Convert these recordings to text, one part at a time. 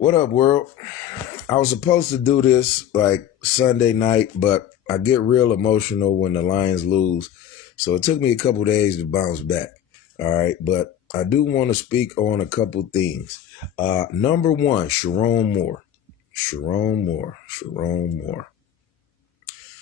What up, world? I was supposed to do this like Sunday night, but I get real emotional when the Lions lose. So it took me a couple days to bounce back. All right. But I do want to speak on a couple things. Number one, Sharon Moore. Sharon Moore.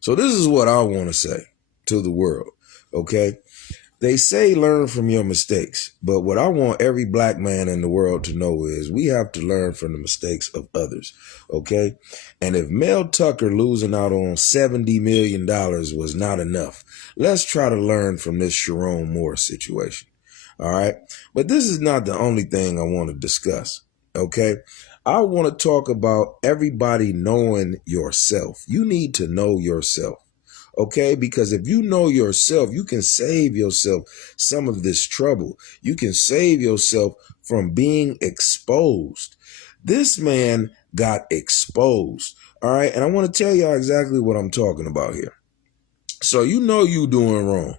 So this is what I want to say to the world. Okay. They say learn from your mistakes, but what I want every black man in the world to know is we have to learn from the mistakes of others, okay? And if Mel Tucker losing out on $70 million was not enough, let's try to learn from this Sharon Moore situation, all right? But this is not the only thing I want to discuss, okay? I want to talk about everybody knowing yourself. You need to know yourself. Okay, because if you know yourself, you can save yourself some of this trouble. You can save yourself from being exposed. This man got exposed. All right, and I want to tell y'all exactly what I'm talking about here. So you know you doing wrong.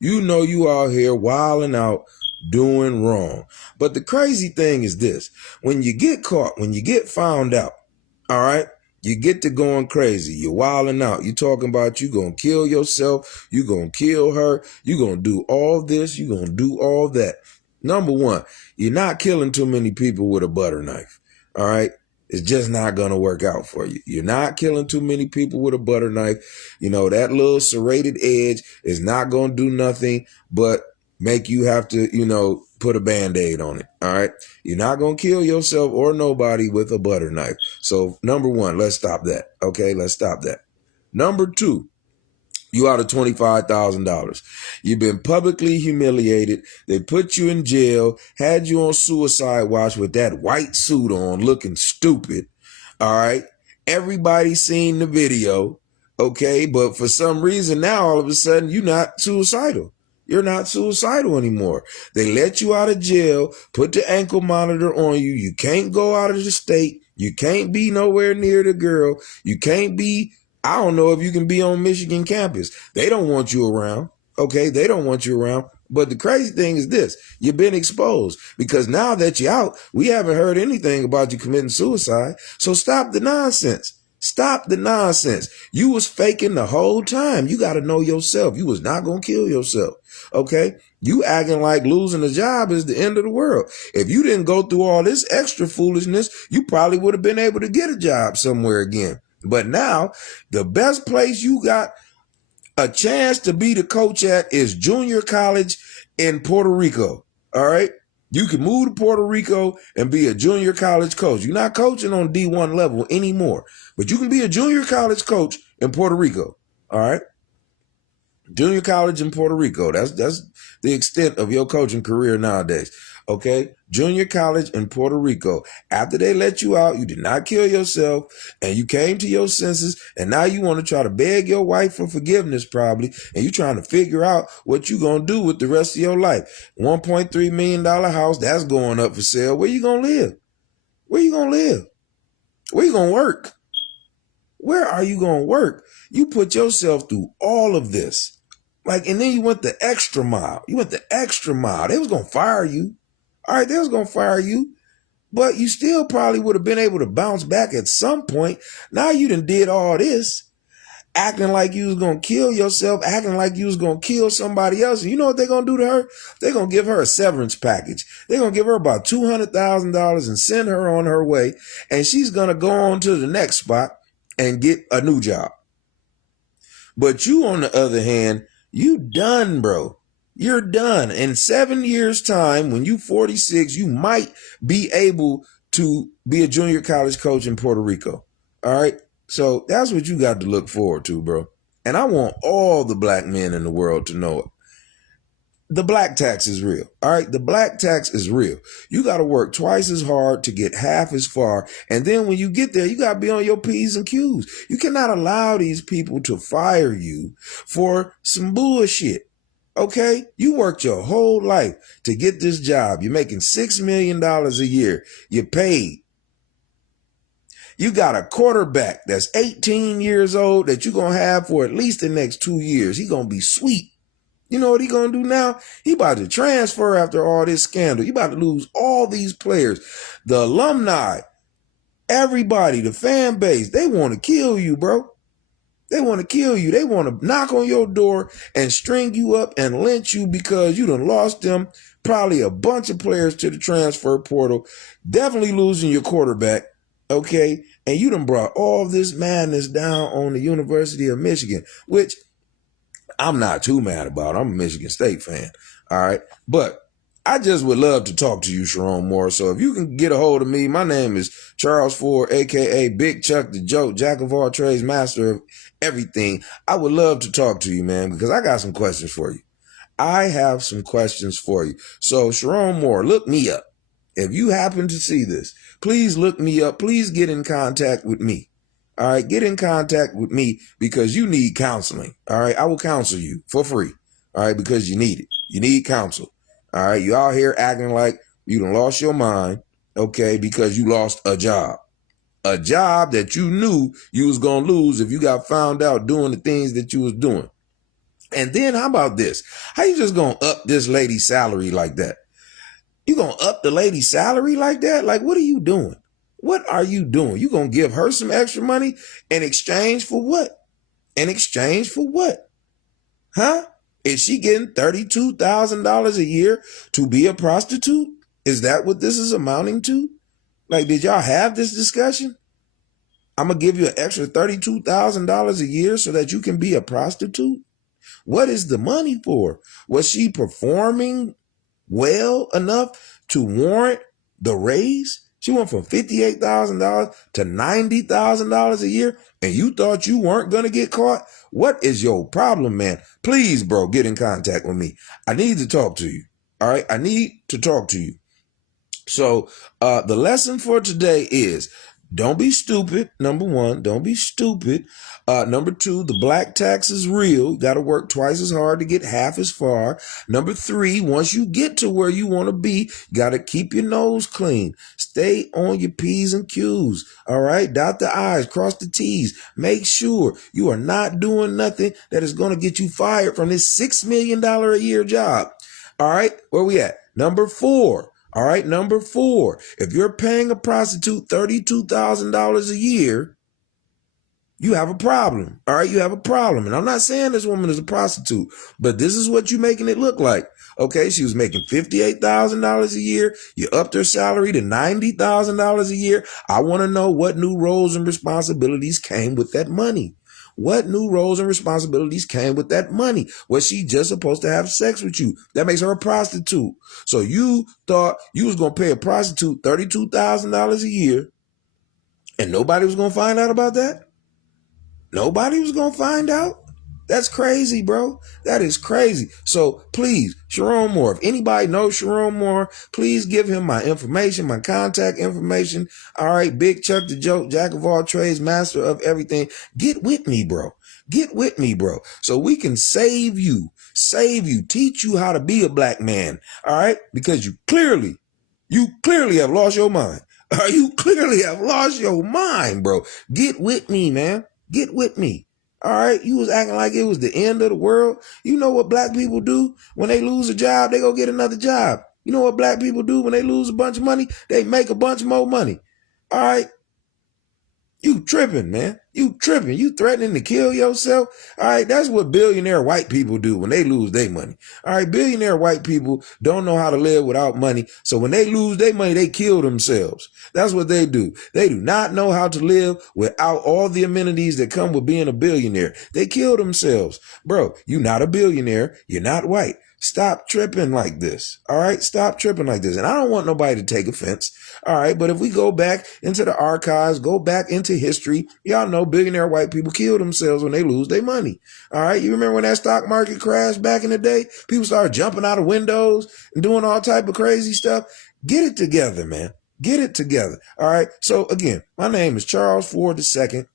You know you out here wilding out doing wrong. But the crazy thing is this. When you get caught, when you get found out, all right, you get to going crazy. You're wilding out. You talking about you going to kill yourself. You going to kill her. You going to do all this. You going to do all that. Number one, you're not killing too many people with a butter knife. All right. It's just not going to work out for you. You're not killing too many people with a butter knife. You know, that little serrated edge is not going to do nothing but make you have to, put a Band-Aid on it. All right. You're not going to kill yourself or nobody with a butter knife. So number one, let's stop that. Okay. Let's stop that. Number two, you out of $25,000. You've been publicly humiliated. They put you in jail, had you on suicide watch with that white suit on looking stupid. All right. Everybody seen the video. Okay. But for some reason now, all of a sudden, you're not suicidal. You're not suicidal anymore. They let you out of jail, put the ankle monitor on you. You can't go out of the state. You can't be nowhere near the girl. You can't be, I don't know if you can be on Michigan campus. They don't want you around. Okay, they don't want you around. But the crazy thing is this, you've been exposed because now that you're out, we haven't heard anything about you committing suicide. So stop the nonsense. Stop the nonsense. You was faking the whole time. You got to know yourself. You was not going to kill yourself. Okay. You acting like losing a job is the end of the world. If you didn't go through all this extra foolishness, you probably would have been able to get a job somewhere again. But now the best place you got a chance to be the coach at is junior college in Puerto Rico. All right. You can move to Puerto Rico and be a junior college coach. You're not coaching on D1 level anymore, but you can be a junior college coach in Puerto Rico. All right. Junior college in Puerto Rico. That's the extent of your coaching career nowadays. Okay. Junior college in Puerto Rico. After they let you out, you did not kill yourself and you came to your senses. And now you want to try to beg your wife for forgiveness probably. And you're trying to figure out what you're going to do with the rest of your life. $1.3 million house, that's going up for sale. Where you going to live? Where you going to live? Where you going to work? Where are you going to work? You put yourself through all of this. And then you went the extra mile. You went the extra mile. They was going to fire you. All right, they was going to fire you. But you still probably would have been able to bounce back at some point. Now you done did all this, acting like you was going to kill yourself, acting like you was going to kill somebody else. And you know what they're going to do to her? They're going to give her a severance package. They're going to give her about $200,000 and send her on her way. And she's going to go on to the next spot and get a new job. But you, on the other hand, you done, bro. You're done. In 7 years' time, when you 46, you might be able to be a junior college coach in Puerto Rico. All right. So that's what you got to look forward to, bro. And I want all the black men in the world to know it. The black tax is real. All right. The black tax is real. You got to work twice as hard to get half as far. And then when you get there, you got to be on your P's and Q's. You cannot allow these people to fire you for some bullshit. Okay. You worked your whole life to get this job. You're making $6 million a year. You're paid. You got a quarterback that's 18 years old that you're going to have for at least the next 2 years. He's going to be sweet. You know what he going to do now? He about to transfer after all this scandal. You about to lose all these players. The alumni Everybody, the fan base, they want to kill you, bro. They want to kill you. They want to knock on your door and string you up and lynch you because you done lost them probably a bunch of players to the transfer portal, definitely losing your quarterback, okay? And you done brought all this madness down on the University of Michigan, which I'm not too mad about. I'm a Michigan State fan, all right? But I just would love to talk to you, Sherrone Moore. So if you can get a hold of me, my name is Charles Ford, a.k.a. Big Chuck the Joke, jack of all trades, master of everything. I would love to talk to you, man, because I got some questions for you. I have some questions for you. So Sherrone Moore, look me up. If you happen to see this, please look me up. Please get in contact with me. All right, get in contact with me because you need counseling. All right, I will counsel you for free. All right, because you need it. You need counsel. All right, you out here acting like you done lost your mind, okay, because you lost a job. A job that you knew you was going to lose if you got found out doing the things that you was doing. And then how about this? How you just going to up this lady's salary like that? You going to up the lady's salary like that? Like, what are you doing? What are you doing? You going to give her some extra money in exchange for what? In exchange for what? Huh? Is she getting $32,000 a year to be a prostitute? Is that what this is amounting to? Like, did y'all have this discussion? I'm going to give you an extra $32,000 a year so that you can be a prostitute? What is the money for? Was she performing well enough to warrant the raise? She went from $58,000 to $90,000 a year, and you thought you weren't going to get caught? What is your problem, man? Please, bro, get in contact with me. I need to talk to you. All right? I need to talk to you. So the lesson for today is don't be stupid. Number one, don't be stupid. Number two, the black tax is real. You got to work twice as hard to get half as far. Number three, once you get to where you want to be, you got to keep your nose clean. Stay on your P's and Q's. All right. Dot the I's, cross the T's. Make sure you are not doing nothing that is going to get you fired from this $6 million a year job. All right. Where we at? Number four. All right, number four, if you're paying a prostitute $32,000 a year, you have a problem. All right, you have a problem. And I'm not saying this woman is a prostitute, but this is what you're making it look like. Okay, she was making $58,000 a year. You upped her salary to $90,000 a year. I want to know what new roles and responsibilities came with that money. What new roles and responsibilities came with that money? Was she just supposed to have sex with you? That makes her a prostitute. So you thought you was going to pay a prostitute $32,000 a year and nobody was going to find out about that? Nobody was going to find out? That's crazy, bro. That is crazy. So please, Sherrone Moore, if anybody knows Sherrone Moore, please give him my information, my contact information. All right, Big Chuck the Joke, jack of all trades, master of everything. Get with me, bro. Get with me, bro. So we can save you, teach you how to be a black man. All right, because you clearly have lost your mind. You clearly have lost your mind, bro. Get with me, man. Get with me. All right, you was acting like it was the end of the world. You know what black people do when they lose a job? They go get another job. You know what black people do when they lose a bunch of money? They make a bunch more money. All right, you tripping, man. You tripping. You threatening to kill yourself. All right, that's what billionaire white people do when they lose their money. All right, billionaire white people don't know how to live without money. So when they lose their money, they kill themselves. That's what they do. They do not know how to live without all the amenities that come with being a billionaire. They kill themselves. Bro, you're not a billionaire. You're not white. Stop tripping like this. All right. Stop tripping like this. And I don't want nobody to take offense. All right. But if we go back into the archives, go back into history, y'all know billionaire white people kill themselves when they lose their money. All right. You remember when that stock market crashed back in the day? People started jumping out of windows and doing all type of crazy stuff. Get it together, man. Get it together. All right. So again, my name is Charles Ford II.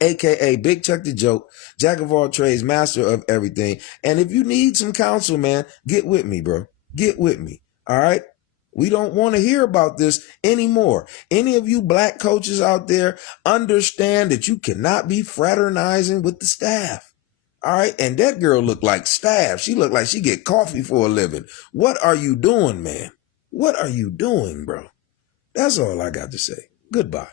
a.k.a. Big Chuck the Joke, jack of all trades, master of everything. And if you need some counsel, man, get with me, bro. Get with me. All right? We don't want to hear about this anymore. Any of you black coaches out there, understand that you cannot be fraternizing with the staff. All right? And that girl looked like staff. She looked like she get coffee for a living. What are you doing, man? What are you doing, bro? That's all I got to say. Goodbye.